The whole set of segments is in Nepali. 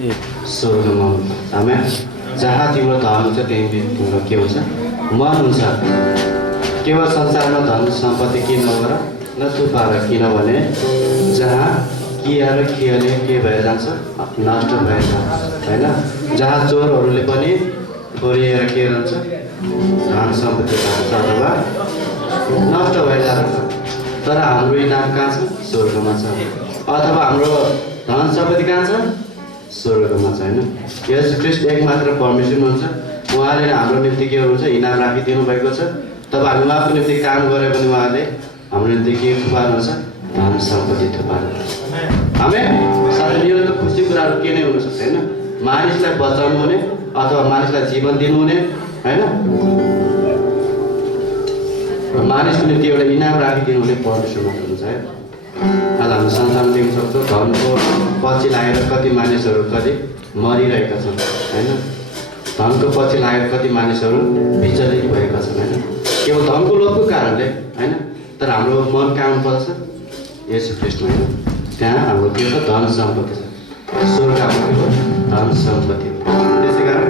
स्वर्गमा आमेन। जहाँ तिम्रो धन हुन्छ त्यही तिम्रो के हुन्छ, मन हुन्छ। केवल संसारमा धन सम्पत्ति किन नगर न थुपार, किनभने जहाँ किया र खियाले के भएर जान्छ, नष्ट भएर जान्छ होइन। जहाँ चोरहरूले पनि चोरिएर के रहन्छ, धन सम्पत्ति खान्छ अथवा नष्ट भएर जान्छ। तर हाम्रो इनाम कहाँ छ, स्वर्गमा छ। अथवा हाम्रो धन सम्पत्ति कहाँ छ, स्वर्गमा छ होइन। यस ख्रीष्ट एक मात्र परमेश्वर हुनुहुन्छ। उहाँले हाम्रो निम्ति के हुन्छ, इनाम राखिदिनु भएको छ। तब हामी उहाँको निम्ति काम गरे पनि उहाँले हाम्रो निम्ति के थुपार्नुहुन्छ, धन सम्पत्ति थुपार्नुहुन्छ। आमेन। साथै यो त खुसी कुराहरू के नै हुनसक्छ होइन। मानिसलाई बचाउनु हुने अथवा मानिसलाई जीवन दिनुहुने होइन, मानिसको निम्ति एउटा इनाम राखिदिनु हुने परमेश्वर मात्र हुन्छ है। आज हाम्रो संसारमा देख्न सक्छौँ धनको पछि लागेर कति मानिसहरू कति मरिरहेका छन् होइन। धनको पछि लागेर कति मानिसहरू विचलित भएका छन् होइन, केवल धनको लोभको कारणले होइन। तर हाम्रो मन कहाँ पर्छ, यसो ख्रीष्टमा होइन। त्यहाँ हाम्रो के छ, धन सम्पत्ति छ। स्वर्ग हाम्रो धन सम्पत्ति हो। त्यसै कारण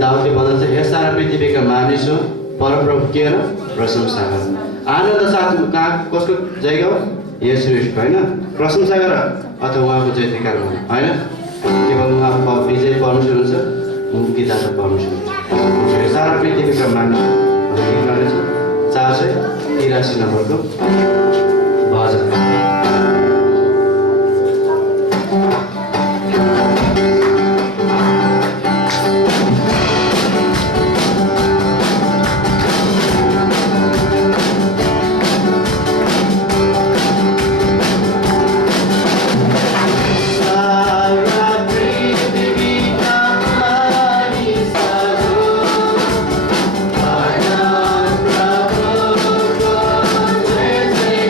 दाउदले भन्दछ, हे सारा पृथ्वीका मानिस हो परप्रभु के र प्रशंसा गर। आनन्द साथ कहाँ कसको जय गाउँ, यसो ख्रीष्ट होइन। प्रशंसा गर अथवा उहाँको जय जयकार गर्नु होइन। केवल उहाँ विजय परमेश्वर हुन्छ, मुक्तिदाता परमेश्वर हुन्छ। सारा पृथ्वीका मानिस 483 नम्बरको भजन। Jai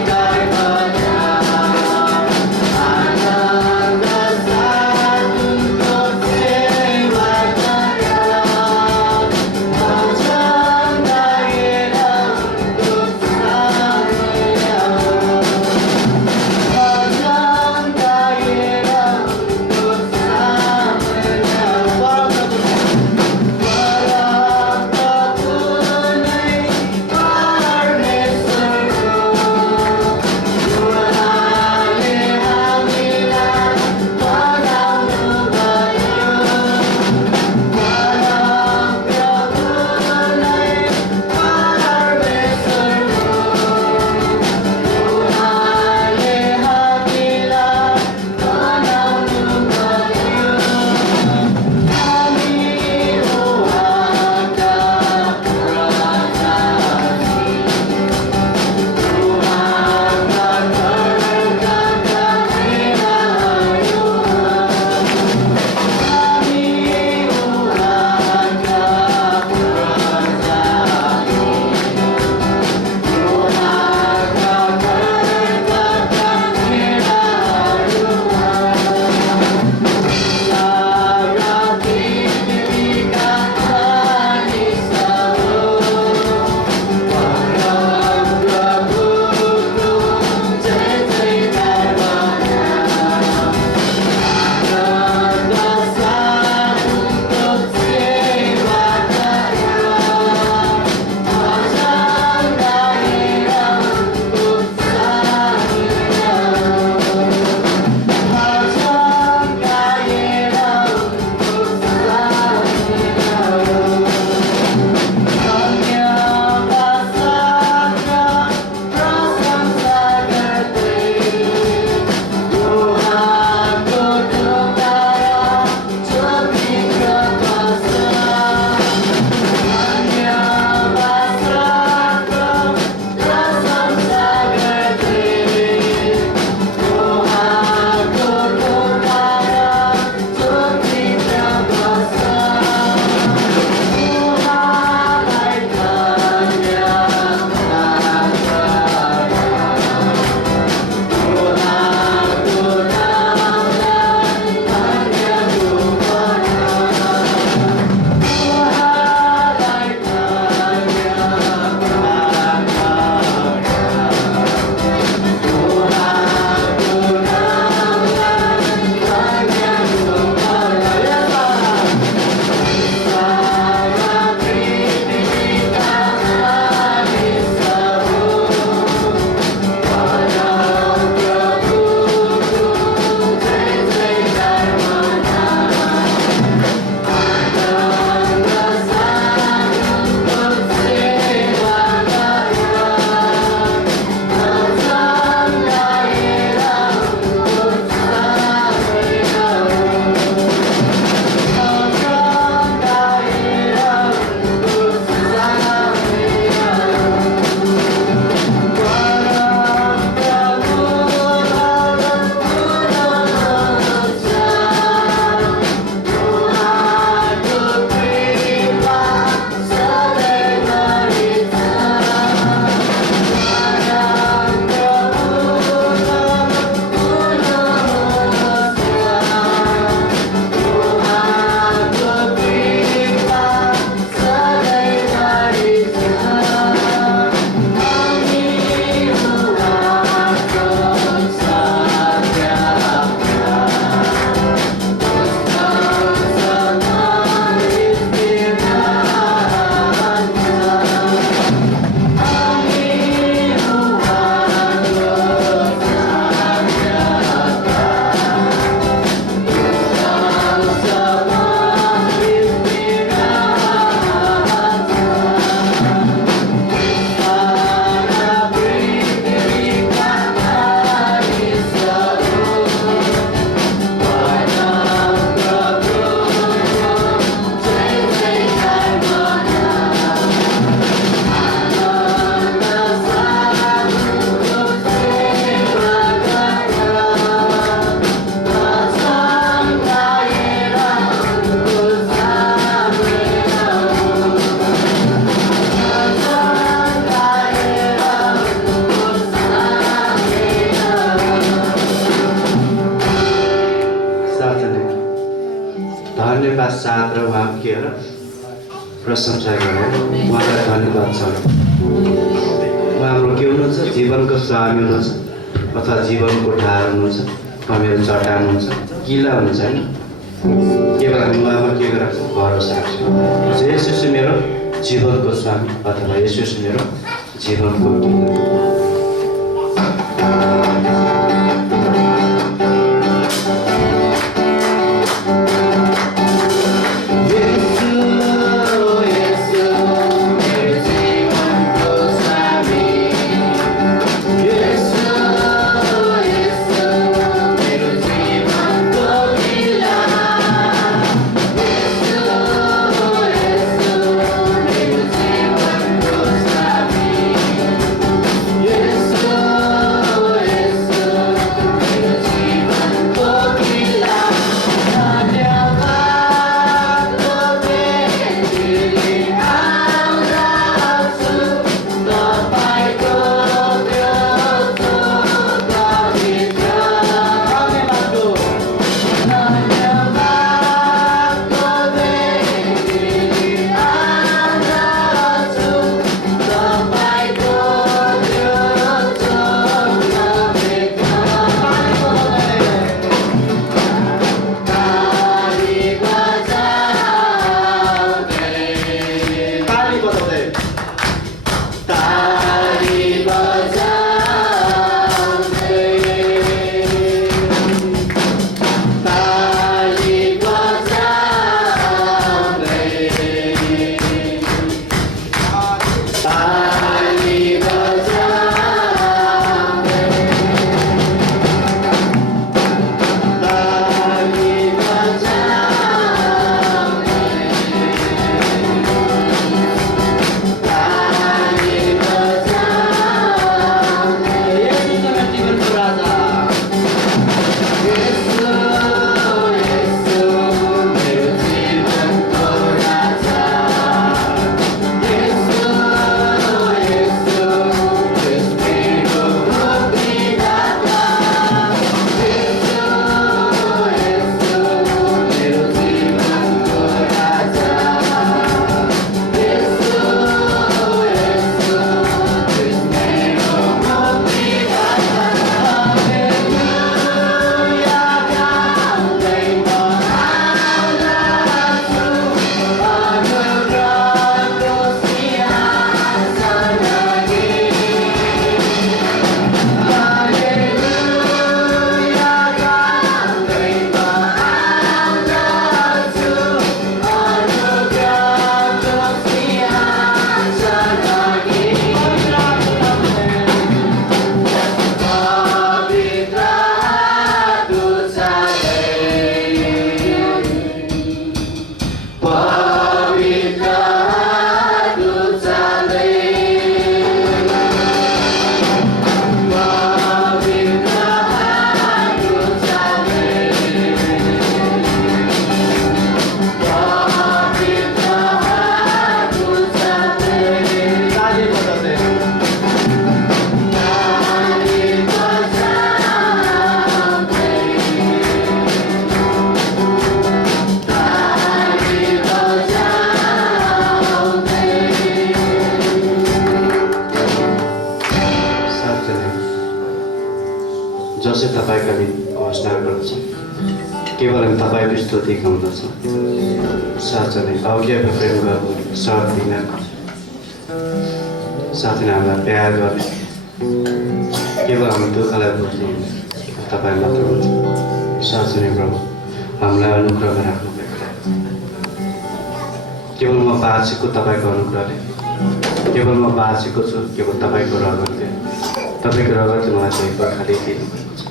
धन्यवाद साथ र उहाँ के र प्रशंसा गरेर उहाँलाई धन्यवाद छ। उहाँ हाम्रो के हुनुहुन्छ? जीवनको स्वामी हुनुहुन्छ अथवा जीवनको ढाड हुनुहुन्छ, कमेरो चट्टान हुनुहुन्छ, किल्ला हुनुहुन्छ होइन। केवल हामी उहाँमा के गरेर भरोसा राख्छौँ? यसो मेरो जीवनको स्वामी अथवा यसो मेरो जीवनको किल्ला। जसै तपाईँका निम्ति घोषणा गर्दछ, केवल हामी तपाईँको स्तुति गाउँदछौँ। साँच्चै नै अघिको प्रेम गर्नु, साथ दिन, साथै हामीलाई प्यार गर्ने, केवल हाम्रो दुःखलाई बुझ्ने तपाईँ मात्र हुन्छ। साँच्चै नै प्रभु हामीलाई अनुग्रह राख्नु भएको, केवल म बाँचेको तपाईँको अनुग्रहले, केवल म बाँचेको छु केवल तपाईँको रगतले, तपाईँको रगतले मलाई चाहिँ बर्खाले दिनुभएको छ।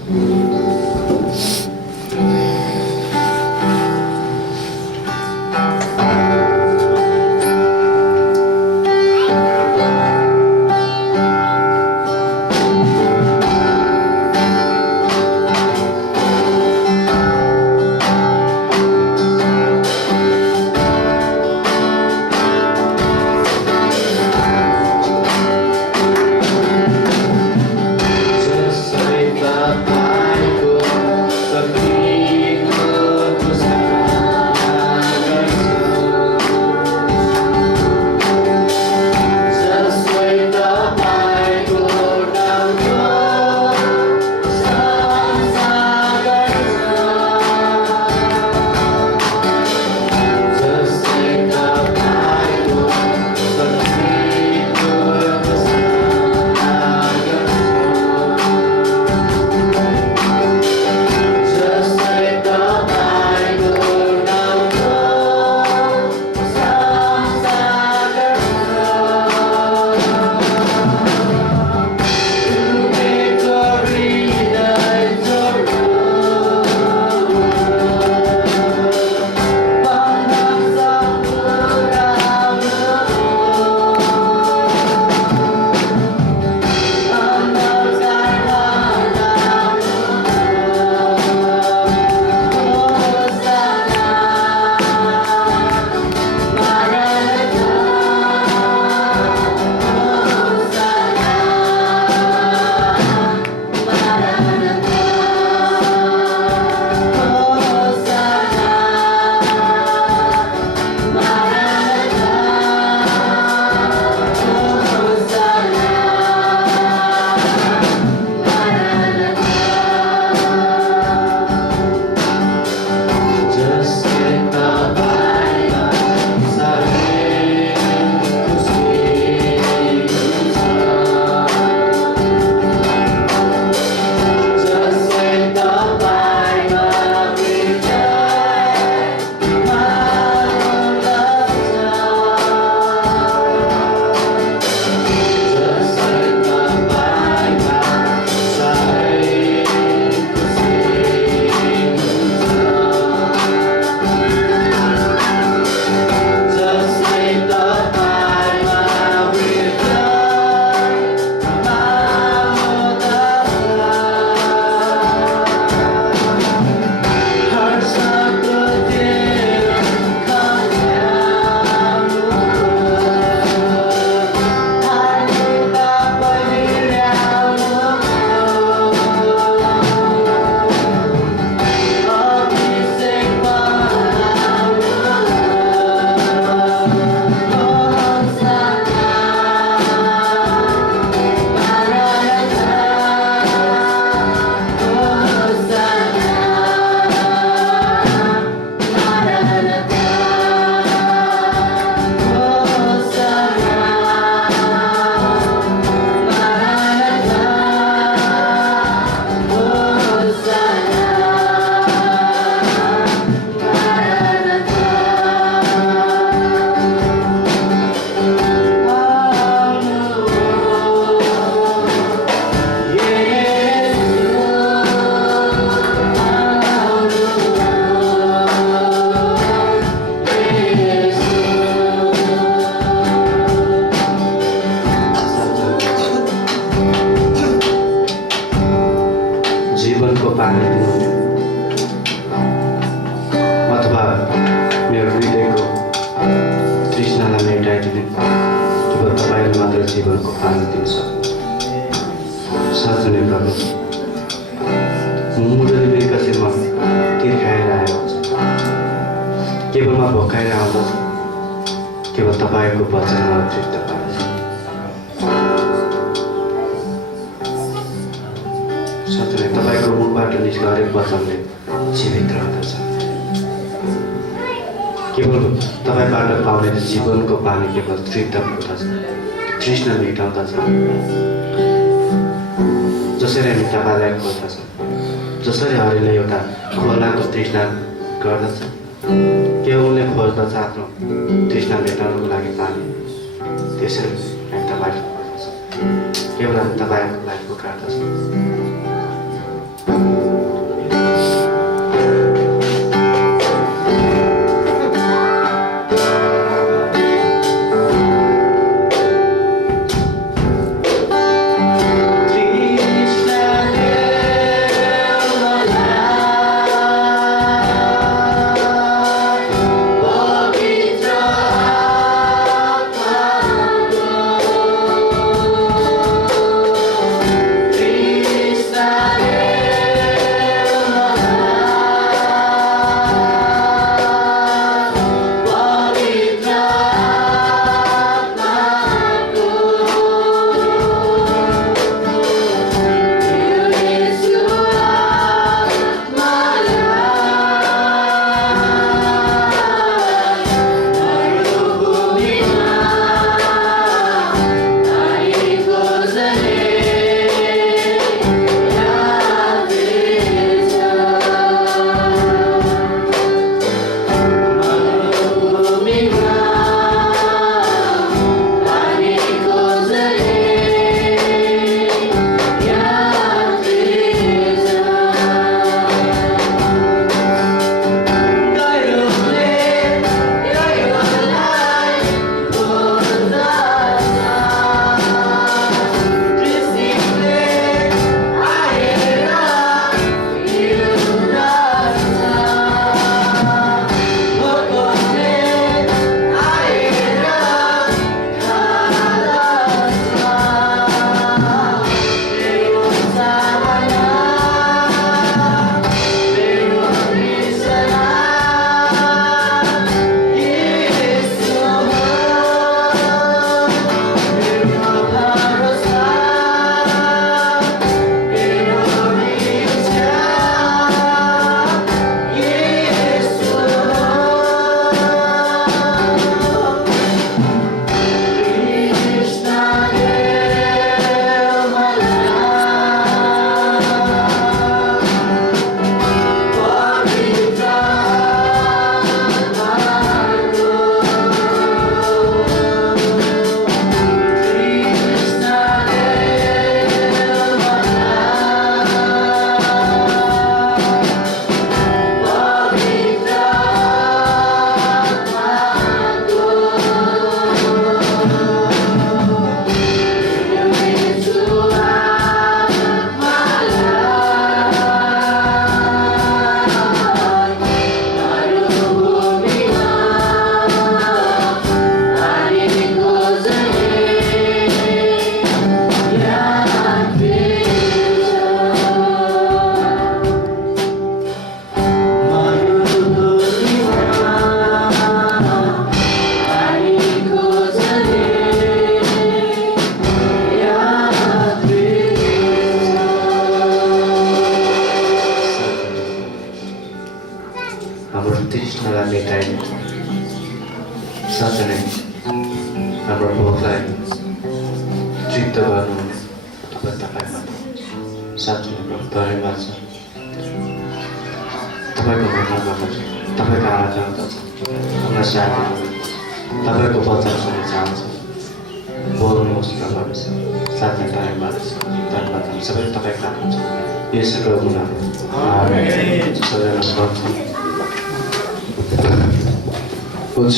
Just say bye-bye, अथवा मेरो हृदयको तृष्णालाई मेटाइदिने केवल तपाईँले मात्र जीवनको पानी दिन सक्नु। साँच्चै नै प्रभु, मुरली बेलुकासे म तिर्खाएर आएको हुन्छ, केवल म भोकाएर आउँदछु, केवल तपाईँको वचन मलाई तृप्त पार्छ। साँच्चै नै तपाईँको मुखबाट निस्केको हरेक वचनले जीवित रहँदछ। केवल तपाईँबाट पाउने जीवनको पानी केवल तृप्त हुँदछ, तृष्णा मेटाउँदछ। जसरी हामी तपाईँलाई खोज्दछौँ, जसरी हरिले एउटा खोलाको तृष्णा गर्दछ, केवल उसले खोज्दछ आफ्नो तृष्णा मेटाउनुको लागि पानी, त्यसरी हामी तपाईँलाई खोज्दछौँ, केवल हामी तपाईँको लागि पुकार्दछौँ।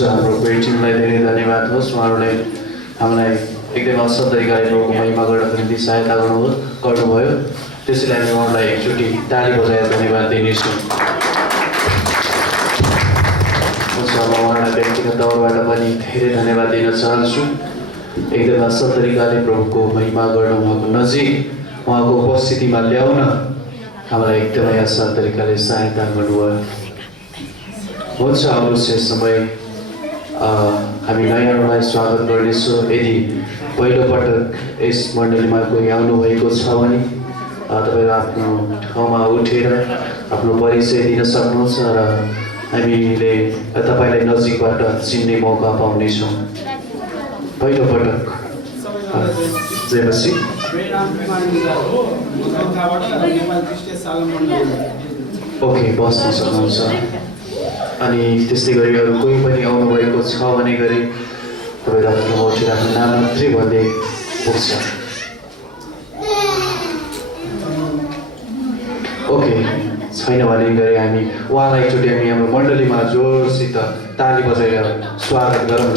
हाम्रो टिमलाई धेरै धन्यवाद होस्। उहाँहरूले हामीलाई एकदम असाध्यै गाएको महिमा गर्नको निम्ति सहायता गर्नुभयो। त्यसैले हामी उहाँलाई एकचोटि ताली बजाएर धन्यवाद दिनेछौँ। म उहाँलाई व्यक्तिगत तौरबाट पनि धेरै धन्यवाद दिन चाहन्छु। एकदमै असल तरिकाले प्रभुको महिमा गर्न, उहाँको नजिक उहाँको उपस्थितिमा ल्याउन हामीलाई एकदमै असल तरिकाले सहायता गर्नुभयो। हुन्छ, आउनुहोस् यस समय हामी नयाँलाई स्वागत गर्नेछौँ। यदि पहिलोपटक यस मण्डलीमा कोही आउनुभएको छ भने तपाईँहरू आफ्नो ठाउँमा उठेर आफ्नो परिचय दिन सक्नुहुन्छ र हामीले तपाईँलाई नजिकबाट चिन्ने मौका पाउनेछौँ। पहिलोपटक जय मसीह। ओके, बस्न सक्नुहुन्छ। अनि त्यस्तै गरी अरू कोही पनि आउनुभएको छ भने गरी तपाईँहरू आफ्नो ठाउँमा उठेर आफ्नो नाम मात्रै भन्दै पुग्छ। ओके, छैन भने गरी हामी उहाँलाई एकचोटि हामी हाम्रो मण्डलीमा जोरसित ताली बजाएर स्वागत गरौँ।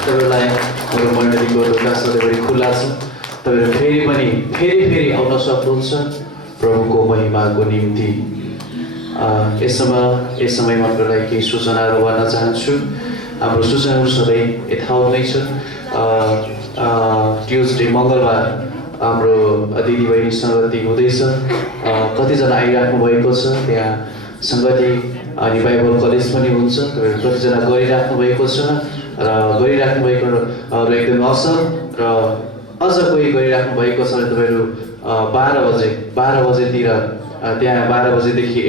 तपाईँहरूलाई हाम्रो मण्डलीको ढोका सधैँभरि खुल्ला छ। तपाईँहरू फेरि पनि फेरि आउन सक्नुहुन्छ प्रभुको महिमाको निम्ति। यस समयमा तपाईँलाई केही सूचनाहरू भन्न चाहन्छु। हाम्रो सूचनाहरू सधैँ यथावत नै छ। ट्युजडे मङ्गलबार हाम्रो दिदीबहिनी सङ्गति हुँदैछ। कतिजना आइराख्नु भएको छ त्यहाँ सङ्गति, अनि बाइबल कलेज पनि हुन्छ। तपाईँहरू कतिजना गरिराख्नु भएको छ र गरिराख्नु भएको एकदम असल, र अझ कोही गरिराख्नु भएको छ भने तपाईँहरू 12 बजेतिर त्यहाँ 12 बजेदेखि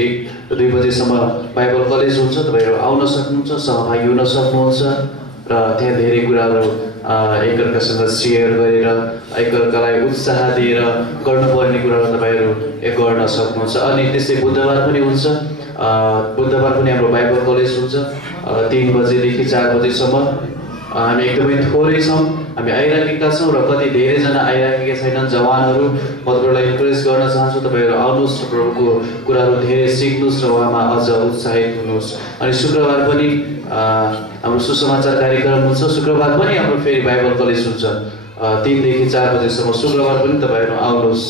1-2 बजेसम्म बाइबल कलेज हुन्छ। तपाईँहरू आउन सक्नुहुन्छ, सहभागी हुन सक्नुहुन्छ र त्यहाँ धेरै कुराहरू एकअर्कासँग सेयर गरेर एकअर्कालाई उत्साह दिएर गर्नुपर्ने कुराहरू तपाईँहरू गर्न सक्नुहुन्छ। अनि त्यस्तै बुधबार पनि हुन्छ। बुधबार पनि हाम्रो बाइबल कलेज हुन्छ 3 बजेदेखि 4 बजेसम्म। हामी एकदमै थोरै छौँ, हामी आइराखेका छौँ र कति धेरैजना आइराखेका छैनन् जवानहरू। म तपाईँहरूलाई इन्करेज गर्न चाहन्छु, तपाईँहरू आउनुहोस् र प्रभुको कुराहरू धेरै सिक्नुहोस् र उहाँमा अझ उत्साहित हुनुहोस्। अनि शुक्रबार पनि हाम्रो सुसमाचार कार्यक्रम हुन्छ। शुक्रबार पनि हाम्रो फेरि बाइबल कलेज हुन्छ 3 देखि 4 बजेसम्म। शुक्रबार पनि तपाईँहरू आउनुहोस्।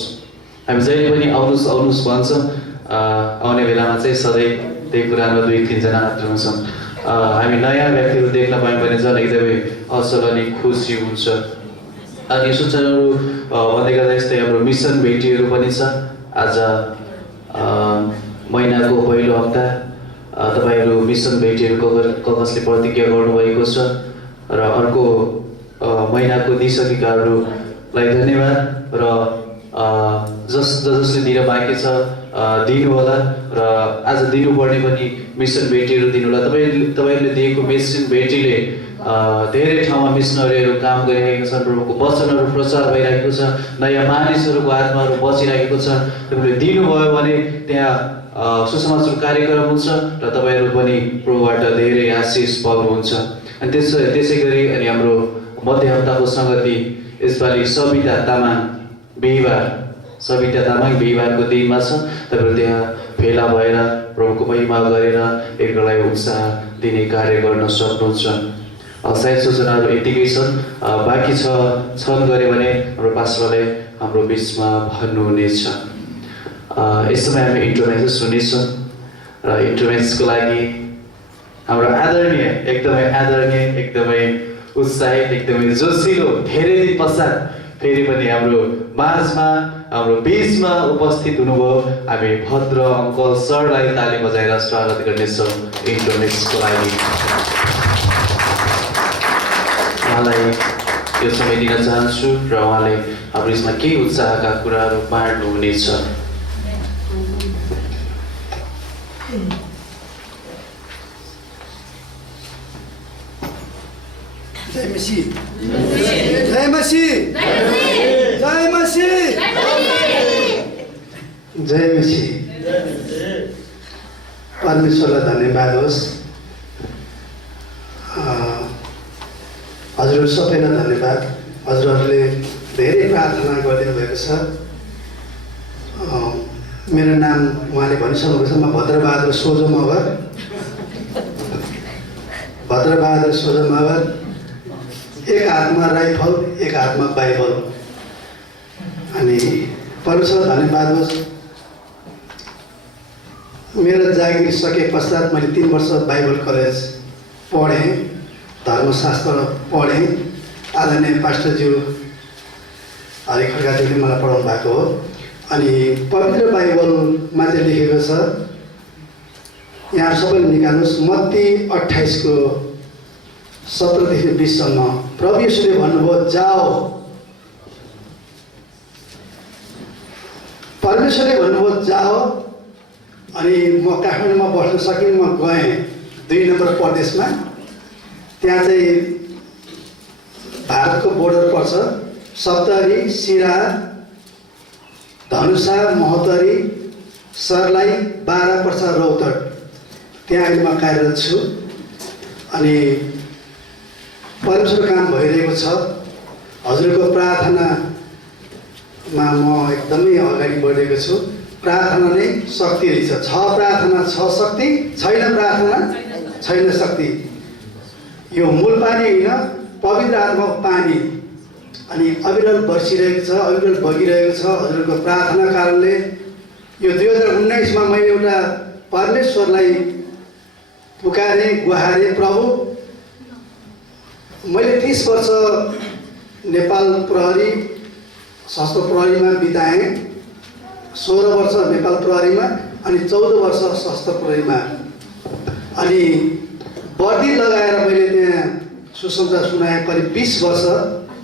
हामी जहिले पनि आउनुहोस् भन्छौँ। आउने बेलामा चाहिँ सधैँ त्यही कुरामा 2-3 जना मात्र हुन्छौँ। हामी नयाँ व्यक्तिहरू देख्न पायौँ भने झन् एकदमै असल अनि खुसी हुन्छ। अनि सूचनाहरू भन्दै गर्दा यस्तै हाम्रो मिसन भेटीहरू पनि छ। आज महिनाको पहिलो हप्ता तपाईँहरू मिसन भेटीहरू कसले प्रतिज्ञा गर्नुभएको छ र अर्को महिनाको दिइसकेकाहरूलाई धन्यवाद र जसले दिन बाँकी छ दिनु होला र आज दिनुपर्ने पनि मिसन भेटीहरू दिनु होला। तपाईँहरूले दिएको मिसन भेटीले धेरै ठाउँमा मिसनरीहरू काम गरिरहेका छन्। प्रभुको वचनहरू प्रचार भइरहेको छ, नयाँ मानिसहरूको आत्माहरू बचिरहेको छ। तपाईँले दिनुभयो भने त्यहाँ सुसमाचार कार्यक्रम हुन्छ र तपाईँहरू पनि प्रभुबाट धेरै आशिष पाउनुहुन्छ। अनि त्यसै गरी अनि हाम्रो मध्य हप्ताको सङ्गति यसपालि सविता तामाङ बिहिबारको दिनमा छ। तपाईँहरू त्यहाँ भेला भएर प्रभुको महिमा गरेर एकलाई उत्साह दिने कार्य गर्न सक्नुहुन्छ। सायद सूचनाहरू यतिकै छन्। बाँकी छन् गऱ्यो भने हाम्रो पास्टरले हाम्रो बिचमा भन्नुहुनेछ। यस समय हामी इन्टरभेन्स सुन्नेछौँ र इन्टरभेन्सको लागि हाम्रो आदरणीय एकदमै उत्साहित, एकदमै जोसिलो, धेरै दिन पश्चात फेरि पनि हाम्रो माझमा हाम्रो बिचमा उपस्थित हुनुभयो। हामी भद्र अङ्कल सरलाई ताली बजाएर स्वागत गर्नेछौँ इन्टरभेन्सको लागि। उहाँलाई यो समय दिन चाहन्छु र उहाँले हाम्रो यसमा केही उत्साहका कुराहरू बाँड्नुहुनेछ। जय मसीह, जय मसीह, जय मसीह, जय मसीह। परमेश्वरलाई धन्यवाद होस्। हजुरहरू सबैलाई धन्यवाद। हजुरहरूले धेरै प्रार्थना गरिदिनु भएको छ। मेरो नाम उहाँले भनिसक्नुभएको छ। म भद्रबहादुर सोझो मगर। एक हातमा राइफल, एक हातमा बाइबल। अनि परमेश्वर धन्यवाद होस्। मेरो जागिर सके पश्चात मैले 3 वर्ष बाइबल कलेज पढेँ, धर्मशास्त्र पढेँ। आदरणीय पास्टरज्यू हरि खड्काज्यूले मलाई पढाउनु भएको हो। अनि पवित्र बाइबलमा चाहिँ लेखेको छ, यहाँ सबैले निकाल्नुहोस्, मत्ती 28:17-20सम्म। प्रभु येशूले भन्नुभयो, जाओ। परमेश्वरले भन्नुभयो जाओ। अनि म काठमाडौँमा बस्न सकिनँ, म गएँ 2 नम्बर प्रदेशमा। त्यहाँ चाहिँ भारतको बोर्डर पर्छ, सप्तरी, सिरा, धनुषा, महोत्तरी, सर्लाही, बारा पर्छ, रौतहट। त्यहाँ अहिले म कार्यरत छु। अनि परमेश्वर काम भइरहेको छ। हजुरको प्रार्थनामा म एकदमै अगाडि बढेको छु। प्रार्थना नै शक्ति रहेछ। छ प्रार्थना छ शक्ति, छैन प्रार्थना छैन शक्ति। यो मूल पानी होइन, पवित्र आत्माको पानी। अनि अविरल बर्सिरहेको छ, अविरल बगिरहेको छ। हजुरको प्रार्थना कारणले यो 2019मा मैले एउटा परमेश्वरलाई पुकारेँ, गुहारेँ, प्रभु मैले 30 वर्ष नेपाल प्रहरी सशस्त्र प्रहरीमा बिताएँ। 16 वर्ष नेपाल प्रहरीमा अनि 14 वर्ष सशस्त्र प्रहरीमा। अनि वर्दी लगाएर मैले त्यहाँ सुसमाचार सुनाएँ करिब 20 वर्ष।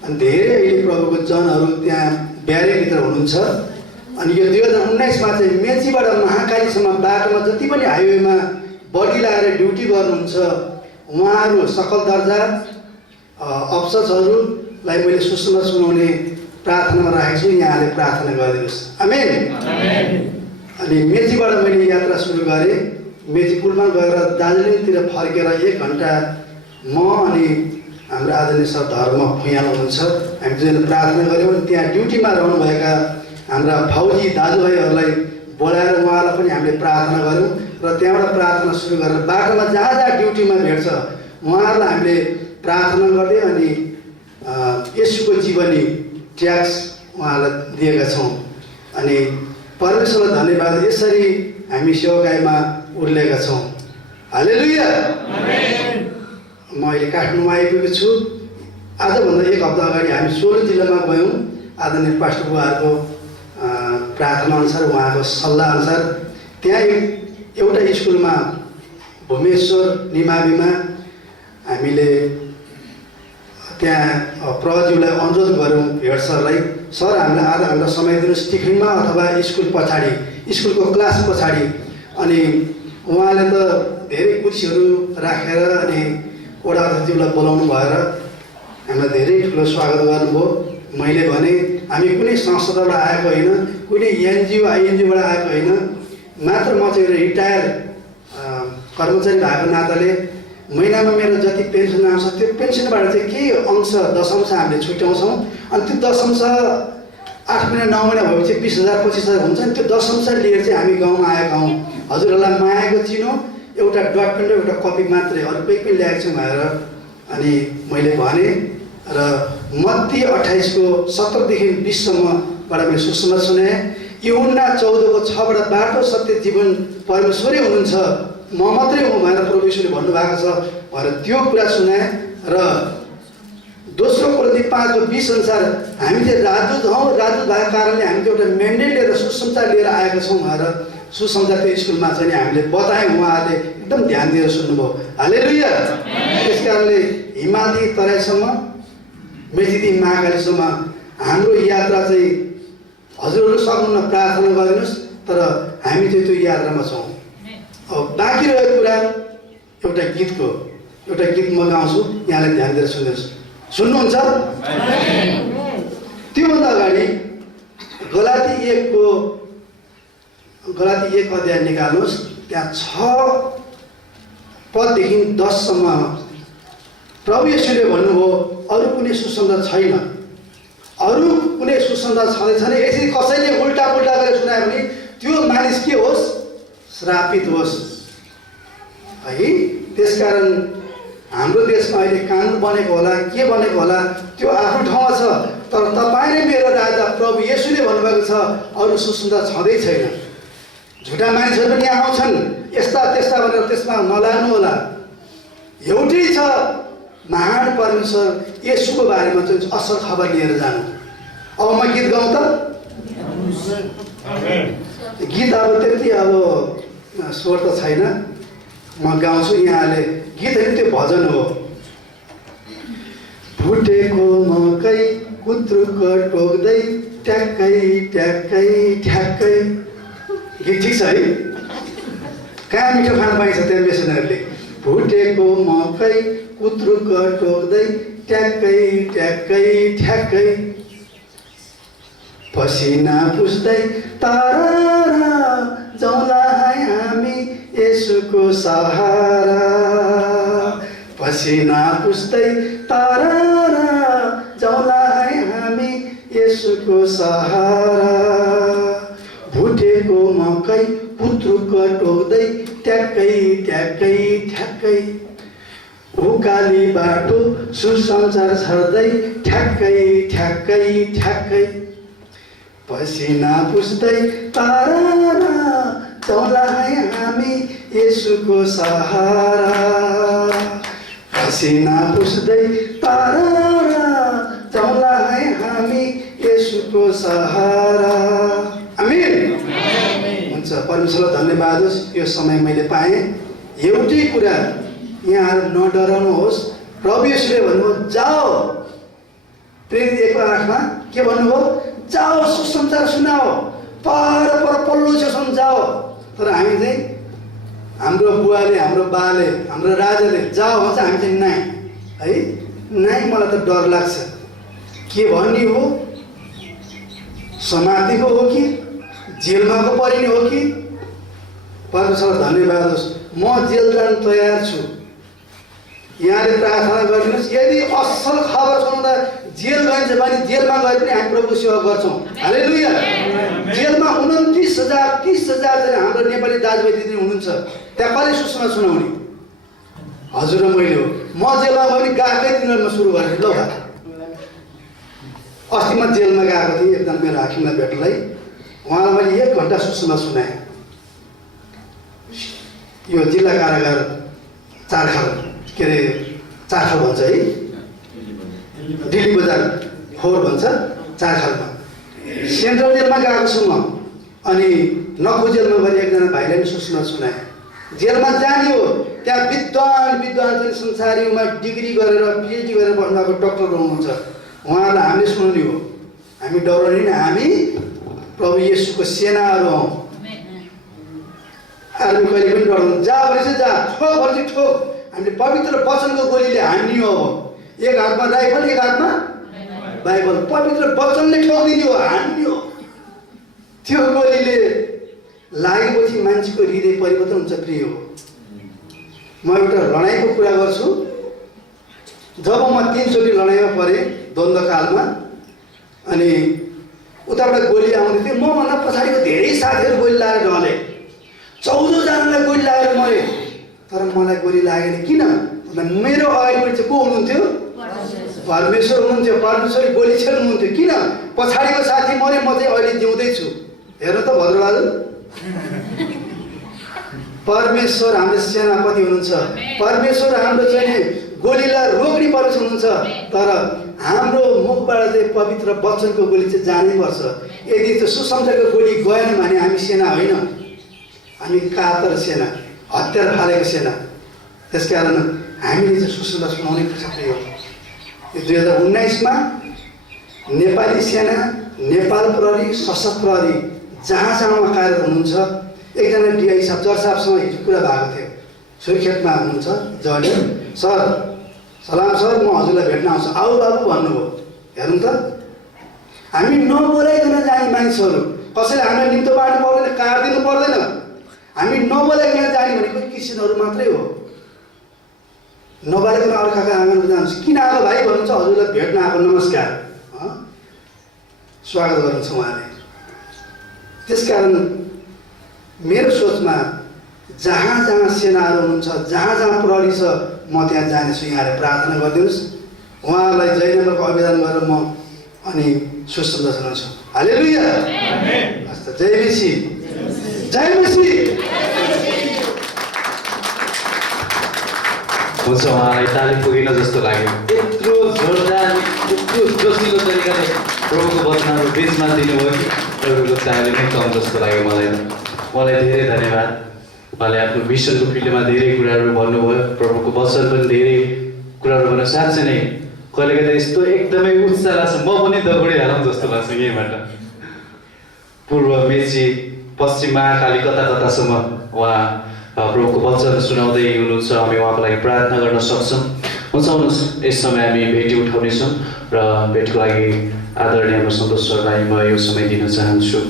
अनि धेरै अहिले प्रभुको जनहरू त्यहाँ ब्यारेकभित्र हुनुहुन्छ। अनि यो 2019मा चाहिँ मेचीबाट महाकालीसम्म बाटोमा जति पनि हाइवेमा बर्दी लगाएर ड्युटी गर्नुहुन्छ उहाँहरू सकल दर्जा अफसर्सहरूलाई मैले सुसमाचार सुनाउने प्रार्थनामा राखेको छु। यहाँले प्रार्थना गरिदिनुहोस्। आमेन। अनि मेचीबाट मैले यात्रा सुरु गरेँ। मेची पुलमा गएर दार्जिलिङतिर फर्केर 1 घन्टा म अनि हाम्रो आदरणीय सर धर्म भुइँयाल हुनुहुन्छ, हामी दुईजना प्रार्थना गऱ्यौँ। त्यहाँ ड्युटीमा रहनुभएका हाम्रा फौजी दाजुभाइहरूलाई बोलाएर उहाँलाई पनि हामीले प्रार्थना गऱ्यौँ। र त्यहाँबाट प्रार्थना सुरु गरेर बाटोमा जहाँ जहाँ ड्युटीमा भेट्छ उहाँहरूलाई हामीले प्रार्थना गर्दै अनि येशूको जीवनी ट्याक्स उहाँलाई दिएका छौँ। अनि परमेश्वरलाई धन्यवाद, यसरी हामी सेवाकाईमा उर्लेका छौँ। हालेलुया। म अहिले काठमाडौँमा आइपुगेको छु। आजभन्दा 1 हप्ता अगाडि हामी 16 जिल्लामा गयौँ। आदरणीय पास्टर बुवाहरूको प्रार्थनाअनुसार, उहाँको सल्लाहअनुसार त्यहाँ एउटा स्कुलमा भुमेश्वर निमाविमा हामीले त्यहाँ प्रज्यूलाई अनुरोध गऱ्यौँ, हेड सरलाई, सर हामीलाई आधा घन्टा समय दिनुहोस् टिफिनमा अथवा स्कुल पछाडि, स्कुलको क्लास पछाडि। अनि उहाँले त धेरै कुर्सीहरू राखेर अनि वडा अध्यक्षज्यूलाई बोलाउनु भएर हामीलाई धेरै ठुलो स्वागत गर्नुभयो। मैले भने हामी कुनै संस्थाबाट आएको होइन, कुनै एनजिओ आइएनजिओबाट आएको होइन, मात्र म चाहिँ रिटायर कर्मचारी भएको नाताले महिनामा मेरो जति पेन्सन आउँछ त्यो पेन्सनबाट चाहिँ केही अंश दशंश हामीले छुट्याउँछौँ। अनि त्यो दशंश 8 महिना 9 महिना भएपछि 20,000 25,000 हुन्छ नि। त्यो दशंश लिएर चाहिँ हामी गाउँमा आएका हौँ। हजुरहरूलाई मायाको चिनो एउटा डट पेन र एउटा कपी मात्रै, अरू केही पनि ल्याएको छु भनेर अनि मैले भने। र मत्ती 28:17-20सम्मबाट मैले सुसमाचार सुनाएँ। यूहन्ना 14:6बाट बाटो सत्य जीवन परमेश्वरै हुनुहुन्छ, म मात्रै हुँ भनेर प्रभु येशूले भन्नुभएको छ भनेर त्यो कुरा सुनाएँ। र दोस्रो कोरिन्थी 5:20 अनुसार हामी चाहिँ राजदूत हौँ, राजदूत भएको कारणले हामी चाहिँ एउटा म्यान्डेट लिएर सुसमाचार लिएर आएका छौँ भनेर सुसमाचार त्यो स्कुलमा चाहिँ हामीले बताएँ। उहाँहरूले एकदम ध्यान दिएर सुन्नुभयो। हालेलुया। त्यस कारणले हिमालदेखि तराईसम्म, मेचीदेखि महाकालीसम्म हाम्रो यात्रा चाहिँ हजुरहरू सक्नुहुन्न, प्रार्थना गरिदिनुहोस्। तर हामी चाहिँ त्यो यात्रामा छौँ। अब बाँकी रहेको कुरा एउटा गीत म गाउँछु, यहाँलाई ध्यान दिएर सुन्नुहोस्। सुन्नुहुन्छ? त्योभन्दा अगाडि गलाती 1 अध्याय निकाल्नुहोस्। त्यहाँ 6 पददेखि 10सम्म प्रभु येशूले भन्नुभयो अरू कुनै सुसमाचार छैन, अरू कुनै सुसमाचार छँदैछ नि। यसरी कसैले उल्टा पुल्टा गरेर सुनायो भने त्यो मानिस के होस्? श्रापित होस् है। त्यसकारण हाम्रो देशमा अहिले कानुन बनेको होला, के बनेको होला, त्यो आफ्नो ठाउँमा छ। तर तपाईँ नै मेरो राजा प्रभु येशूले भन्नुभएको छ अरू सुसमाचार छँदै छैन। झुटा मानिसहरू पनि यहाँ आउँछन् यस्ता त्यस्ता भनेर त्यसमा नलाग्नु होला। एउटै महान परमेश्वर येशूको बारेमा चाहिँ असल खबर लिएर जानु। अब म गीत गाउँ त? गीत अब त्यति अब स्वर त छैन, म गाउँछु। यहाँले गीत होइन, त्यो भजन हो। फुटेको मकै कुत्रुक टोक्दै ट्याक्कै ट्याक्कै ठ्याक्कै। गीत ठिक छ है? कहाँ मिठो खान पाइन्छ त्यहाँ बेसनहरूले। फुटेको मकै कुत्रुक टोक्दै ट्याक्कै ट्याक्कै ठ्याक्कै। पसिना पुस्दै तारा जाउँला है हामी येशूको सहारा। पसिना पुस्दै तारा जाउँला है हामी येशूको सहारा। भुटेको मकै पुत्रुक टोक्दै ट्याक्कै ट्याक्कै ठ्याक्कै। उकाली बाटो सुसञ्चार छर्दै ठ्याक्कै ठ्याक्कै ठ्याक्कै। पसिना पुस्दै तारा जाउँला है हामी येशूको सहारा। पसिना पुस्दै तारा जाउँला है हामी येशूको सहारा। आमेन। हुन्छ, परमेश्वरलाई धन्यवाद होस् यो समय मैले पाएँ। एउटै कुरा यहाँहरू नडराउनुहोस्। प्रभु येशूले भन्नुभयो जाओ। प्रेरित 1:8 के भन्नुभयो? जाओ सुसमाचार सुनाओ, पर पल्लो छेउसम्म जाओ। तर हामी चाहिँ हाम्रो बुवाले, हाम्रो बाले, हाम्रो राजाले जाओ भन्छ, हामी चाहिँ नाइ है। नाइ मलाई त डर लाग्छ। के भन्ने हो? समातिको हो कि जेलमाको परिने हो कि? परमेश्वर धन्यवाद होस्, म जेल जान तयार छु। यहाँले प्रार्थना गरिदिनुहोस्। यदि असल खबर सुनाउँदा जेल गइन्छ भने जेलमा गए पनि हामी प्रभुको सेवा गर्छौँ। हालेलुया। जेलमा 29,000 30,000 जना हाम्रो नेपाली दाजुभाइ दिदी हुनुहुन्छ। त्यहाँ कसले सुसमाचार सुनाउने? हजुर र मैले हो। म जेलमा गयो भने गएकै दिनमा सुरु गरेँ। ल अस्ति म जेलमा गएको थिएँ एकदम मेरो हाकिमलाई भेट्नलाई। उहाँलाई मैले 1 घन्टा सुसमाचार सुनाएँ। यो जिल्ला कारागार चारखाल, के अरे चारखाल भन्छ है, दिल्ली बजार फोहोर भन्छ चारखालमा। सेन्ट्रल जेलमा गएको छु म। अनि नखु जेलमा गएर एकजना भाइलाई पनि सुसमाचार सुनाएँ। जेलमा जाने हो, त्यहाँ विद्वान चाहिँ संसारीमा डिग्री गरेर पिएचडी गरेर बस्नुभएको डक्टर हुनुहुन्छ। उहाँहरूलाई हामीले सुनाउने हो। हामी डराउने होइन, हामी प्रभु येशूको सेनाहरू हौँ। आर्मी कहिले पनि डराउनु। जा भने चाहिँ जा, ठोक भने चाहिँ ठोक। हामीले पवित्र वचनको गोलीले हान्ने हो। अब एक हातमा राइफल, एक हातमा बाइबल। पवित्र वचनले ठोकिदिने हो, हान्ने हो। त्यो गोलीले लागेपछि मान्छेको हृदय परिवर्तन हुन्छ। प्रिय हो, म एउटा लडाइँको कुरा गर्छु। जब म 3 चोटि लडाइँमा परेँ द्वन्द्वकालमा, अनि उताबाट गोली आउँदै थियो, मभन्दा पछाडिको धेरै साथीहरू गोली लगाएर ढले। 14 जनालाई गोली लागेर मरे। तर मलाई गोली लागेन। किन? मेरो अगाडिपट्टि चाहिँ को हुनुहुन्थ्यो? परमेश्वर हुनुहुन्थ्यो। परमेश्वरले गोली छेड्नुहुन्थ्यो। किन? पछाडिको साथी मरे, म चाहिँ अहिले जिउँदैछु। हेर्नु त भद्रबहादुर, परमेश्वर हाम्रो सेनापति हुनुहुन्छ। परमेश्वर हाम्रो चाहिँ गोलीलाई रोक्ने परमेश्वर हुनुहुन्छ। तर हाम्रो मुखबाट चाहिँ पवित्र वचनको गोली चाहिँ जानैपर्छ। यदि त्यो सुसमाचारको गोली गएन भने हामी सेना होइन, हामी कातर सेना, हतियार फालेको सेना। त्यसकारण हामीले चाहिँ सुसमाचार सुनाउनै पर्छ। यो 2019मा नेपाली सेना, नेपाल प्रहरी, सशस्त्र प्रहरी जहाँ जहाँमा कार्यरत हुनुहुन्छ। एकजना डिआई साहब, जज साहबसँग हिजो कुरा भएको थियो। सुर्खेतमा हुनुहुन्छ जजले। सर सलाम सर, म हजुरलाई भेट्न आउँछु। आऊ बाबु भन्नुभयो। हेर्नु त, हामी नबोलाइकन जाने मानिसहरू। कसैले हामीलाई निम्तो बाँड्नु पर्दैन, काटिदिनु पर्दैन। हामी नबोलाइकन जाने भनेको क्रिस्चियनहरू मात्रै हो। नबोलाइकन अर्काको आँगनमा जानुहोस्। किन आएको भाइ भन्नुहुन्छ? हजुरलाई भेट्न आएको, नमस्कार, स्वागत गर्नुहुन्छ उहाँले। त्यसकारण मेरो सोचमा जहाँ जहाँ सेनाहरू हुनुहुन्छ, जहाँ जहाँ प्रहरी छ, म त्यहाँ जानेछु। यहाँले प्रार्थना गरिदिनुहोस्। उहाँहरूलाई जय नम्बरको आवेदन गरेर म अनि सुसमाचार सुनाउँछु। हालेलुया। हस् त, जय मसी, जय मसी। हुन्छ उहाँलाई ताली पुगेन जस्तो लाग्यो यत्रो जोरदार यत्रो जोसिलो तरिकाले प्रभुको वचनहरू बिचमा दिनुभयो कि तपाईँको ताली नै कम जस्तो लाग्यो मलाई धेरै धन्यवाद उहाँले आफ्नो मिसनको फिल्डमा धेरै कुराहरू भन्नुभयो प्रभुको वचन पनि धेरै कुराहरू भन्नु साँच्चै नै कहिले कहिले यस्तो एकदमै उत्साह लाग्छ म पनि दगुडिहालौँ जस्तो लाग्छ यहीँबाट पूर्व मेची पश्चिम महाकाली कता कतासम्म उहाँ प्रभुको वचन सुनाउँदै हुनुहुन्छ हामी उहाँको लागि प्रार्थना गर्न सक्छौँ हुन्छ आउनुहोस् यस समय हामी भेटी उठाउनेछौँ र भेटको लागि आदरणीय हाम्रो सन्तोष सरलाई म यो समय दिन चाहन्छु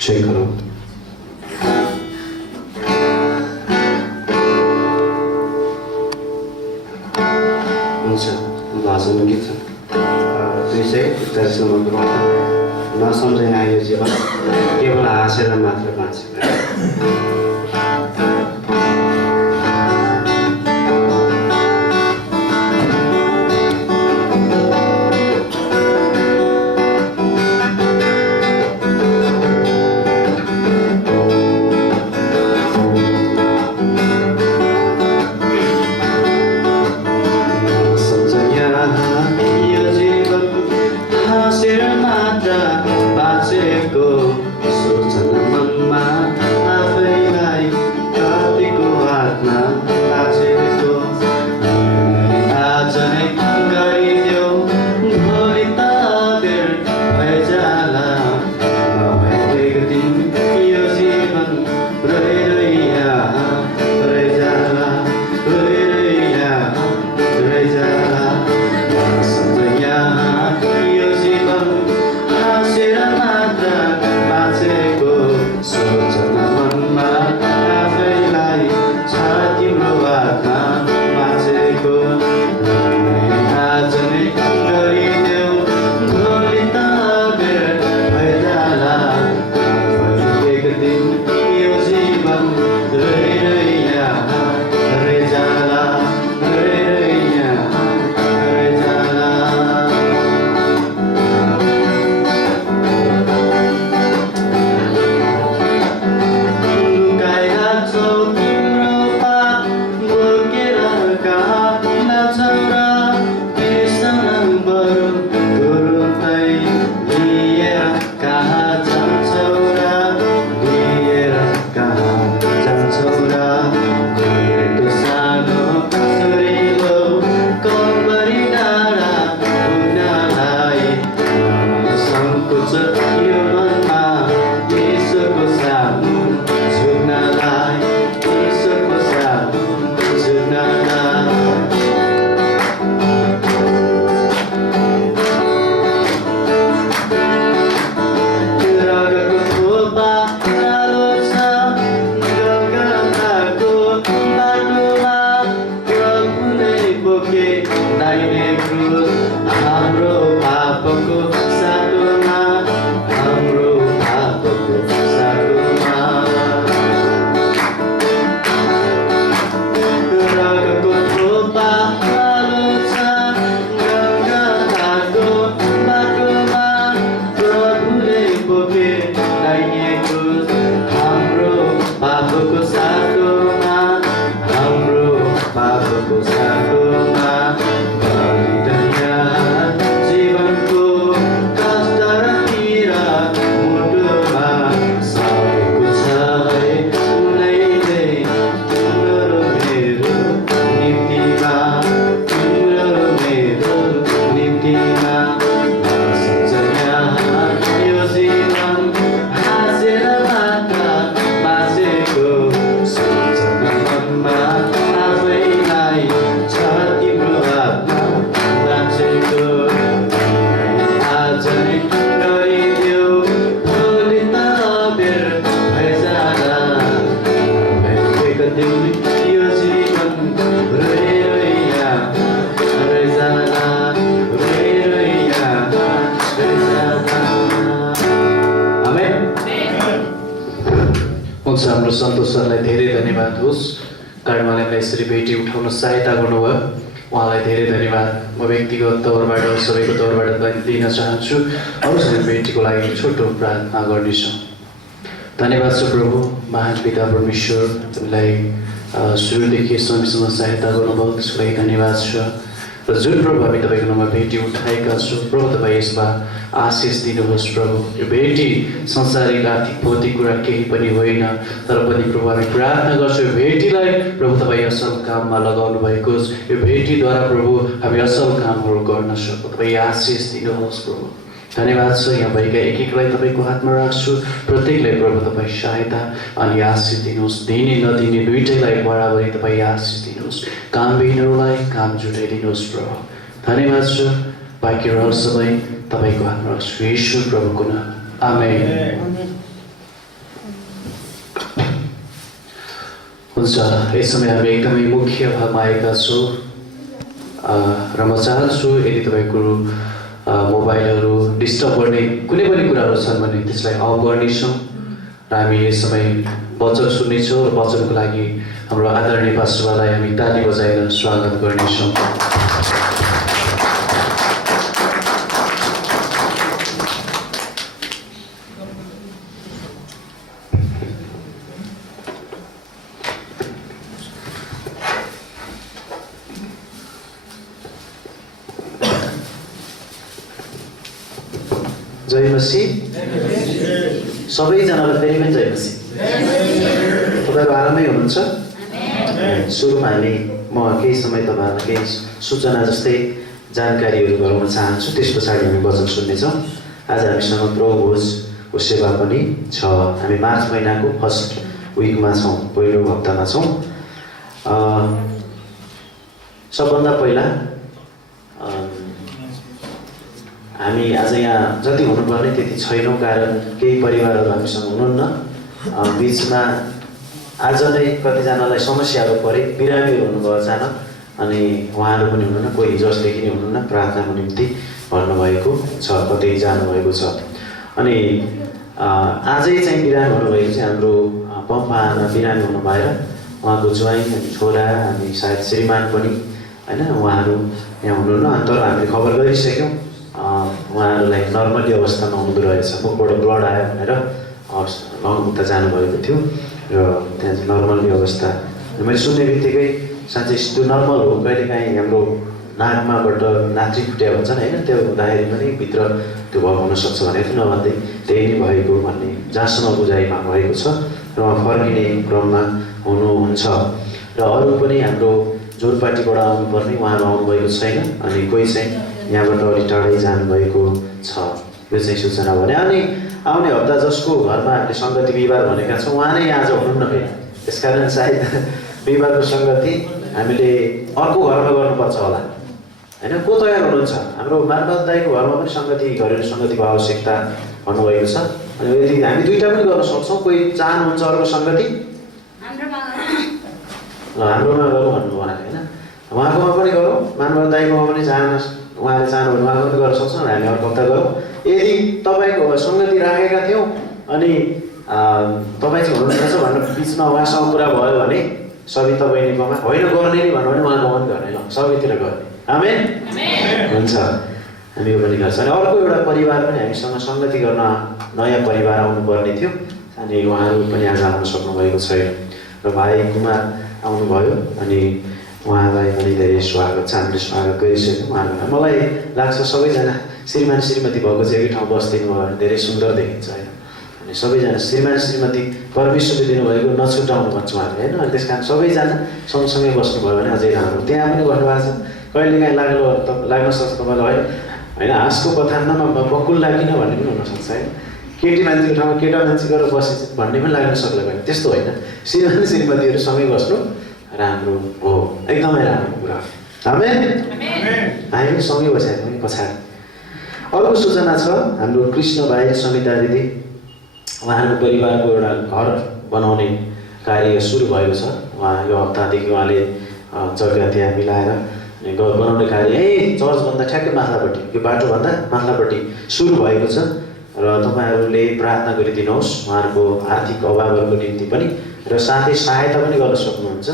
जय करो हुन्छ भाषण गीत छ 241 नसम्झै आयो जीवन केवल हाँसेर मात्र बाँच्यो हाँसेर मात्र बाँचेको सोचन मनमा देउनी यो जीवन रोइ रोइ यादै जाला रोइ रोइ यादै जाला। आमेन। हुन्छ, हाम्रो सन्तोष सरलाई धेरै धन्यवाद होस्, कारण उहाँले हामीलाई यसरी भेटी उठाउन सहायता गर्नुभयो। उहाँलाई धेरै धन्यवाद म व्यक्तिगत तौरबाट सबैको तौरबाट दिन चाहन्छु। अरूसँग भेटीको लागि छोटो प्रार्थना गर्नेछौँ। धन्यवाद छ प्रभु, महान पिता परमेश्वर, तपाईँलाई सुरुदेखि समयसम्म सहायता गर्नुभयो, त्यसको लागि धन्यवाद छ। र जुन प्रभु हामी तपाईँको नाममा भेटी उठाएका छौँ प्रभु, तपाईँ यसमा आशिष दिनुहोस् प्रभु। यो भेटी संसारिक आर्थिक भौतिक कुरा केही पनि होइन, तर पनि प्रभु हामी प्रार्थना गर्छौँ यो भेटीलाई प्रभु तपाईँ असल काममा लगाउनु भएको छ। यो भेटीद्वारा प्रभु हामी असल कामहरू गर्न सक्छौँ, तपाईँ आशिष दिनुहोस् प्रभु। धन्यवाद छ, यहाँ भएका एक एकलाई तपाईँको हातमा राख्छु। प्रत्येकलाई प्रभु तपाईँ सहायता अनि आशिष दिनुहोस्। दिने नदिने दुइटैलाई बराबरी तपाईँ आशिष दिनुहोस्। कामविहीनहरूलाई काम जुटाइदिनुहोस् प्रभु। धन्यवाद छ, बाँकी रहर सबै तपाईँको हातमा राख्छु येशू प्रभुको नाम, आमेन। हुन्छ, यस समय हामी एकदमै मुख्य भागमा आएका छौँ र म चाहन्छु यदि तपाईँको मोबाइलहरू डिस्टर्ब गर्ने कुनै पनि कुराहरू छन् भने त्यसलाई अफ गर्नेछौँ र हामी यस समय वचन सुन्नेछौँ र वचनको लागि हाम्रो आदरणीय पास्टरलाई हामी ताली बजाएर स्वागत गर्नेछौँ। जय मसीह। सबैजनालाई फेरि पनि जय मसीह। तपाईँहरू आरामै हुनुहुन्छ? सुरुमा हामी म केही समय तपाईँहरूलाई केही सूचना जस्तै जानकारीहरू गराउन चाहन्छु, त्यस पछाडि हामी वचन सुन्नेछौँ। आज हामीसँग प्रभुभोजको सेवा पनि छ। हामी मार्च महिनाको फर्स्ट विकमा छौँ, पहिलो हप्तामा छौँ। सबभन्दा पहिला हामी आज यहाँ जति हुनुपर्ने त्यति छैनौँ, कारण केही परिवारहरू हामीसँग हुनुहुन्न। बिचमा आज नै कतिजनालाई समस्याहरू परे, बिरामीहरू हुनुभयो अचानक, अनि उहाँहरू पनि हुनुहुन्न, कोही हिजो अस्तिदेखि नै हुनुहुन्न, प्रार्थनाको निम्ति भन्नुभएको छ, कतै जानुभएको छ। अनि आजै चाहिँ बिरामी हुनुभएको चाहिँ हाम्रो पम्पा आमा बिरामी हुनु भएर उहाँको ज्वाइँ अनि छोरा अनि सायद श्रीमान पनि होइन उहाँहरू यहाँ हुनुहुन्न। अनि तर हामीले खबर गरिसक्यौँ उहाँहरूलाई नर्मली अवस्थामा हुँदो रहेछ, मुखबाट ब्लड आयो भनेर लङमुक्ता जानुभएको थियो र त्यहाँ चाहिँ नर्मली अवस्था। मैले सुन्ने बित्तिकै साँच्चै त्यो नर्मल हो, कहिलेकाहीँ हाम्रो नाकमाबाट नात्री फुट्या भन्छन् होइन, त्यो हुँदाखेरि पनि भित्र त्यो भएको हुनसक्छ भनेर थियो, नभन्दै त्यही नै भएको भन्ने जहाँसम्म बुझाइमा भएको छ र उहाँ फर्किने क्रममा हुनुहुन्छ। र अरू पनि हाम्रो जोरपाटीबाट आउनुपर्ने उहाँहरू आउनुभएको छैन, अनि कोही चाहिँ यहाँबाट अलिक टाढै जानुभएको छ, यो चाहिँ सूचना भने। अनि आउने हप्ता जसको घरमा हामीले सङ्गति बिहिबार भनेका छौँ उहाँ नै आज हुनुहुन्न फेरि, त्यसकारण सायद बिहिबारको सङ्गति हामीले अर्को घरमा गर्नुपर्छ होला होइन। को तयार हुनुहुन्छ? हाम्रो मार्फत दाईको घरमा पनि सङ्गति घरेलु सङ्गतिको आवश्यकता भन्नुभएको छ। अनि यदि हामी दुईवटा पनि गर्न सक्छौँ, कोही चाहनुहुन्छ अर्को सङ्गति हाम्रोमा गरौँ भन्नुभयो उहाँले होइन, उहाँकोमा पनि गरौँ, मार्फत दाईकोमा पनि उहाँले चाहनु भने उहाँको पनि गर्न सक्छौँ, हामी अर्को हप्ता गरौँ। यदि तपाईँको सङ्गति राखेका थियौँ अनि तपाईँ चाहिँ हुनुहुन्छ भनेर बिचमा उहाँसँग कुरा भयो भने सविता बहिनीकोमा होइन गर्ने नि भन्नु भने उहाँको पनि गर्ने, ल सबैतिर गर्ने, आमेन हुन्छ। हामी यो पनि गर्छ। अनि अर्को एउटा परिवार पनि हामीसँग सङ्गति गर्न नयाँ परिवार आउनुपर्ने थियो, अनि उहाँहरू पनि आज आउन सक्नुभएको छैन र भाइ कुमार आउनुभयो, अनि उहाँलाई पनि धेरै स्वागत छ, हामीले स्वागत गरिसक्यौँ उहाँहरूलाई। मलाई लाग्छ सबैजना श्रीमान श्रीमती भएको चाहिँ एकै ठाउँ बस्दिनु भयो भने धेरै सुन्दर देखिन्छ होइन। अनि सबैजना श्रीमान श्रीमती परमेश्वरले दिनुभएको नछुटाउनु भन्छ उहाँले होइन। अनि त्यस कारण सबैजना सँगसँगै बस्नुभयो भने अझै राम्रो। त्यहाँ पनि भन्नुभएको छ, कहिलेकाहीँ लाग्न सक्छ तपाईँलाई होइन, हाँसको कथानमा बकुल्ला किन भन्ने पनि हुनसक्छ होइन। केटी मान्छेको ठाउँमा केटा मान्छे गएर बसेछ भन्ने पनि लाग्न सक्ला भने त्यस्तो होइन, श्रीमान श्रीमतीहरू सँगै बस्नु राम्रो हो, एकदमै राम्रो कुरा। आमेन। हामी पनि सँगै बसेको पनि पछाडि। अर्को सूचना छ, हाम्रो कृष्ण भाइ समिता दिदी उहाँहरूको परिवारको एउटा घर बनाउने कार्य सुरु भएको छ। उहाँ यो हप्तादेखि उहाँले जग्गा त्यहाँ मिलाएर बनाउने कार्य चर्चभन्दा ठ्याक्कै माथिल्लोपट्टि, यो बाटोभन्दा माथिल्लोपट्टि सुरु भएको छ र तपाईँहरूले प्रार्थना गरिदिनुहोस् उहाँहरूको आर्थिक अभावहरूको निम्ति पनि र साथै सहायता पनि गर्न सक्नुहुन्छ।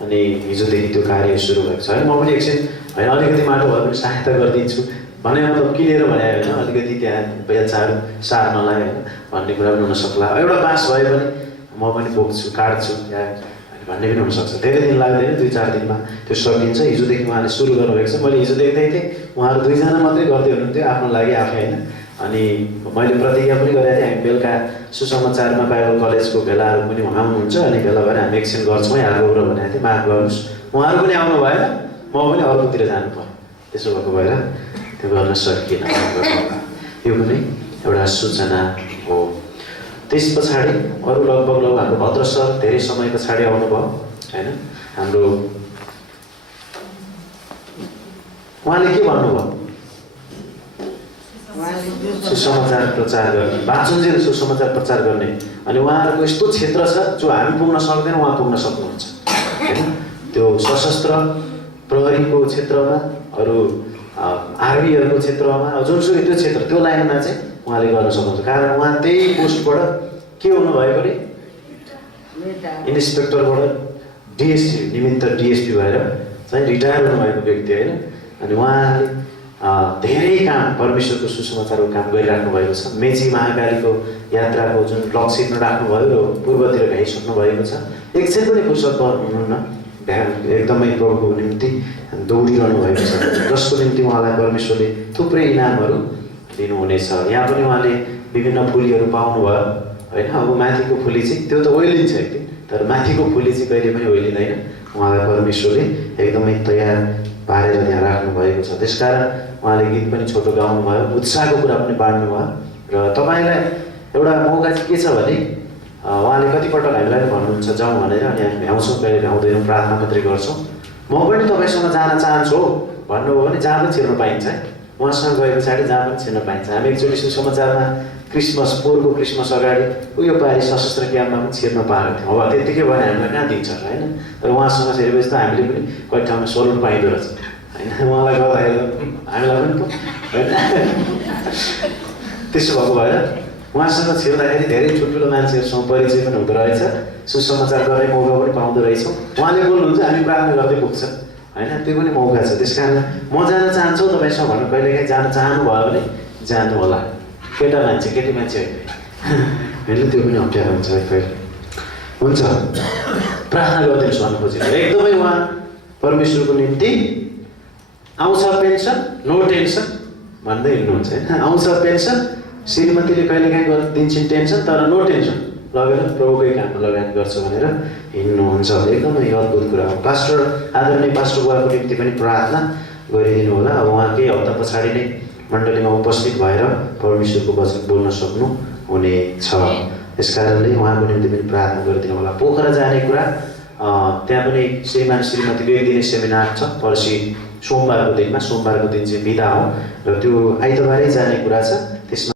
अनि हिजोदेखि त्यो कार्य सुरु भएको छ होइन। म पनि एकछिन होइन अलिकति माटो भए पनि सहायता गरिदिन्छु भने मतलब किनेर भने होइन, अलिकति त्यहाँ बेचाहरू सार्नलाई होइन भन्ने कुरा पनि हुनसक्ला। एउटा बाँस भए पनि म पनि बोक्छु, काट्छु या भन्ने पनि हुनसक्छ। धेरै दिन लाग्दैन, 2-4 दिनमा त्यो सकिन्छ। हिजोदेखि उहाँले सुरु गर्नुभएको छ। मैले हिजो देख्दै थिएँ उहाँहरू 2 जना मात्रै गर्दै हुनुहुन्थ्यो आफ्नो लागि आफै होइन। अनि मैले प्रतिज्ञा पनि गरेको थिएँ हामी बेलुका सुसमाचारमा बाइबल कलेजको भेलाहरू पनि उहाँ हुनुहुन्छ अनि भेला भएर हामी एकछिन गर्छौँ है हात भनेको थिएँ। माफ गर्नुहोस्, उहाँहरू पनि आउनु भएन, म पनि अर्कोतिर जानु पर्यो, त्यसो भएको भएर त्यो गर्न सकिएन। यो पनि एउटा सूचना हो। त्यस पछाडि अरू लगभग हाम्रो भद्र सर धेरै समय पछाडि आउनुभयो होइन। हाम्रो उहाँले के भन्नुभयो? सुसमाचार प्रचार गर्ने, बाँचुन्जेल सुसमाचार प्रचार गर्ने। अनि उहाँहरूको यस्तो क्षेत्र छ जो हामी पुग्न सक्दैन, उहाँ पुग्न सक्नुहुन्छ होइन। त्यो सशस्त्र प्रहरीको क्षेत्रमा, अरू आर्मीहरूको क्षेत्रमा, जुनसुकै त्यो क्षेत्र त्यो लाइनमा चाहिँ उहाँले गर्न सक्नुहुन्छ। कारण उहाँ त्यही पोस्टबाट के हुनुभएको अरे इन्सपेक्टरबाट डिएसपी निमित्त डिएसपी भएर चाहिँ रिटायर हुनुभएको व्यक्ति होइन। अनि उहाँले धेरै काम परमेश्वरको सुसमाचारको काम गरिराख्नु भएको छ। मेची महाकालीको यात्राको जुन लक्ष्य राख्नुभयो र पूर्वतिर भ्याइसक्नु भएको छ। एकछिन पनि फुर्सद हुनुहुन्न, एकदमै प्रभुको निम्ति दौडिरहनु भएको छ, जसको निम्ति उहाँलाई परमेश्वरले थुप्रै इनामहरू दिनुहुनेछ। यहाँ पनि उहाँले विभिन्न फुलीहरू पाउनुभयो होइन। अब माथिको फुली चाहिँ त्यो त ओइलिन्छ एक दिन, तर माथिको फुली चाहिँ कहिले पनि ओइलिँदैन। उहाँलाई परमेश्वरले एकदमै तयार पारेर त्यहाँ राख्नु भएको छ। त्यसकारण उहाँले गीत पनि छोटो गाउनुभयो, उत्साहको कुरा पनि बाँड्नुभयो। र तपाईँलाई एउटा मौका चाहिँ के छ भने उहाँले कतिपटक हामीलाई भन्नुहुन्छ जाउँ भनेर, अनि हामी भ्याउँछौँ, कहिले भ्याउँदैनौँ, प्रार्थना मात्रै गर्छौँ। म पनि तपाईँसँग जान चाहन्छु हो भन्नुभयो भने जहाँ पनि छिर्न पाइन्छ है। उहाँसँग गए पछाडि जहाँ पनि छिर्न पाइन्छ। हामी एकचोटि सुसमाचारमा क्रिसमस पोहोरको क्रिसमस अगाडि उयो पारि सशस्त्र क्याम्पमा पनि छिर्न पाएको थियौँ। अब त्यत्तिकै भने हामीलाई कहाँ दिन्छ होइन। तर उहाँसँग छिरेपछि त हामीले पनि कति ठाउँमा सलुट पाइँदो रहेछ होइन। उहाँलाई गर्दाखेरि हामीलाई पनि होइन त्यसो भएको भएर उहाँसँग छिर्दाखेरि धेरै ठुल्ठुलो मान्छेहरूसँग परिचय पनि हुँदो रहेछ, सुसमाचार गर्ने मौका पनि पाउँदो रहेछौँ। उहाँले बोल्नुहुन्छ, हामी प्रार्थना गर्दै पुग्छ होइन, त्यो पनि मौका छ। त्यस कारण म जान चाहन्छु तपाईँसँग भन्नु, कहिलेकाहीँ जान चाहनुभयो भने जानु होला। केटा मान्छे केटी मान्छे होइन, त्यो पनि अप्ठ्यारो हुन्छ है कहिले। हुन्छ, प्रार्थना गरिदिनुहोस् भन्नु खोजेको एकदमै उहाँ परमेश्वरको निम्ति आउँछ पेन्सन नो टेन्सन भन्दै हिँड्नुहुन्छ होइन। आउँछ पेन्सन, श्रीमतीले कहिलेकाहीँ दिन्छन् टेन्सन, तर नो टेन्सन लगेर प्रभुकै काममा लगानी गर्छ भनेर हिँड्नुहुन्छ। एकदमै अद्भुत कुरा हो। पास्टर आदरणीय पास्टर बुवाको निम्ति पनि प्रार्थना गरिदिनु होला। अब उहाँ केही हप्ता पछाडि नै मण्डलीमा उपस्थित भएर परमेश्वरको वचन बोल्न सक्नु हुनेछ। त्यस कारणले उहाँको निम्ति पनि प्रार्थना गरिदिनु होला। पोखरा जाने कुरा त्यहाँ पनि श्रीमान श्रीमतीको 1 दिने सेमिनार छ पर्सि सोमबारको दिन चाहिँ बिदा हो र त्यो आइतबारै जाने कुरा छ। त्यसमा